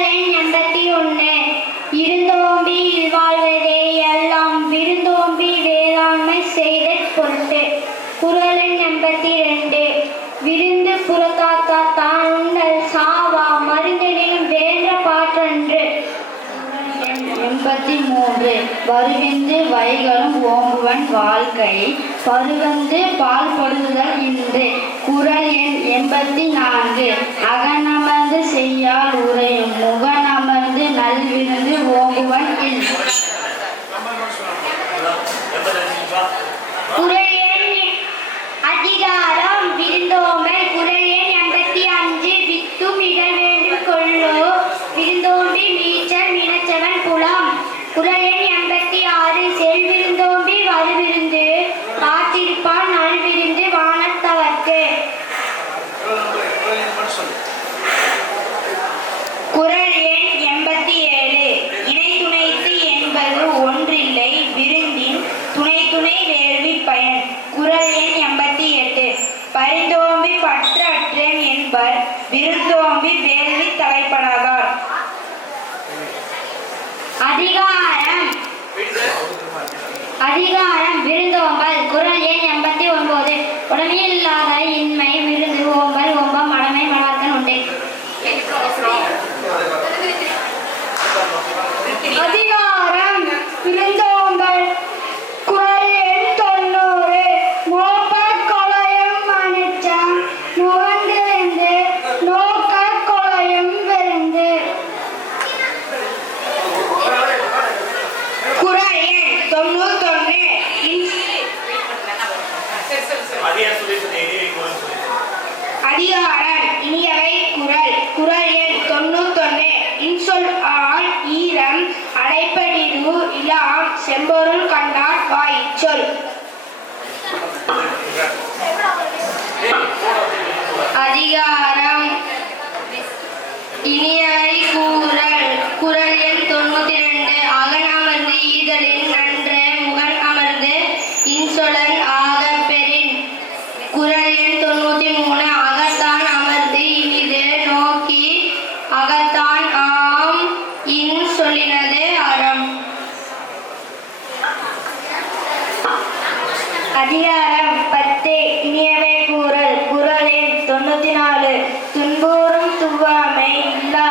குறள் எண் 81. இருந்தோம்பி இல்வாழ்வதே எல்லாம் விருந்தோம்பி வேளாண்மை செய்தற் பொருட்டு. குறள் எண் 82. விருந்து புறத்தாத்தா தான் உண்டல் சாவா மருந்தெனினும் வேண்ட பாற்றன்று. 83. வருவிந்து வைகளும் ஓம்புவன் வாழ்க்கை பருவந்து பால்படுதல் இன்று. குறள் எண் 84. அகனமர்ந்து செய்யால் உரையும் முகனமர்ந்து நல்விருந்து ஓம்புவன் இல். குறள் எண் அதிகாரம் விருந்தோம்பல். குறள் எண் 85. வித்தும் இகழ் வேண்டும் கொள்ளோ விருந்தோம்பி மீச்சல் மினச்சவன் புலம். குறள் எண் 86. செல்விருந்தோம்பி வருவிருந்து காத்திருப்பான் நல்விருந்து வானத்தவர்க்கு. குறள் எண் 87. இணை துணைத்து என்பது ஒன்றில்லை விருந்தின் துணை துணை வேள்வி பயன். குறள் எண் 88. பரிந்தோம்பி பற்று அற்றேன் என்பர் விருந்தோம்பி வேள்வி தலைப்படாதார். அதிகாரம் விருந்தோம்பல். குறள் எண் 89. உடமையில்லாத இன்மை விருந்து ஓம்பல் ஓம்பம் மடமை மலர்கன் உண்டு. அதிகாரம் விருந்தோம்பல். குறள் எண் 90. மோப்ப கொலையும் மனுச்சம் நுகர்ந்திருந்து நோக்க கொலையும் விருந்து. குறள் எண் 91. அதிகாரம் இனியவை குறள். குறள் எண் 91. இன்சொல் ஆள் ஈரம் அடைப்படிது இலாம் செம்பொருள் கண்டான் வாய்ச்சொல். அதிகாரம் இனியவை கூறல். குறள் எண் 92. அகனமர்ந்து ஈதலின் நன்று முகன் அமர்ந்து இன்சொலன் ஆகப் பெறின். குறள் எண் 93. அகத்தான் அமர்ந்து இனிது நோக்கி அகத்தான் ஆம் இன் சொல்லினது அறம். அதிகாரம் 10. இனியவை கூறல். குறள் எண் 94. துன்பூறும் துவாமை இல்லா